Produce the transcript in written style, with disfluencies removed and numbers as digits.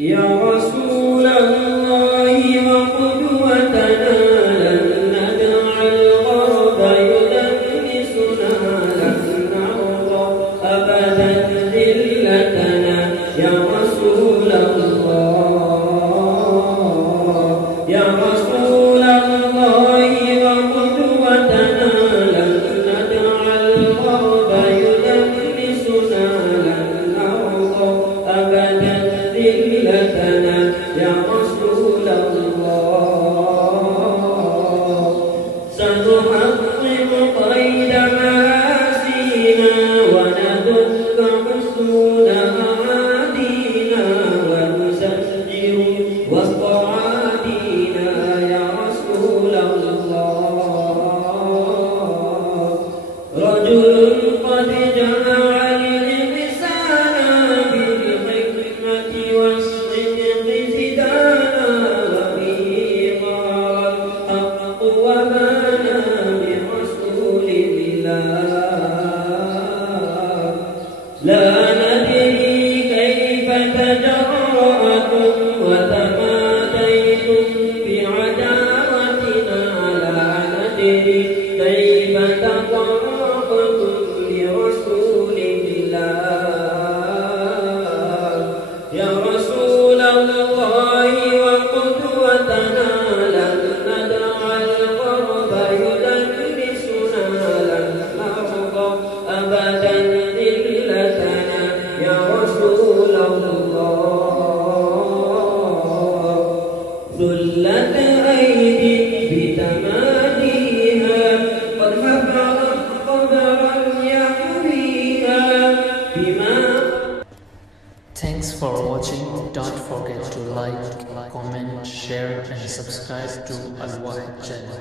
يا رسول الله وقدوتنا لن ندع الغرب يدنسنا لن نرضى أبدا ذلتنا يا رسول الله يا رسول الله وقدوتنا لن ندع الغرب يدنسنا لن نرضى أبدا ذلتنا يا رسول الله سنحطم قيد مآسينا وندك حسود أعادينا ونسجر وسط عادينا يا رسول الله رجل قد جمع لا ندري كيف تجرأتم وتماديتم بعداوتنا لا ندري كيف تطرقتم لرسول الله يا رسول الله وقدوتنا لن ندع الغرب يدنسنا لن نرضى أبدا يا رسول الله ذلت أيدي بتماديها قد حفظت قدرا يحويها بما. Thanks for watching. Don't forget to like, comment, share and subscribe to Al Wahid channel.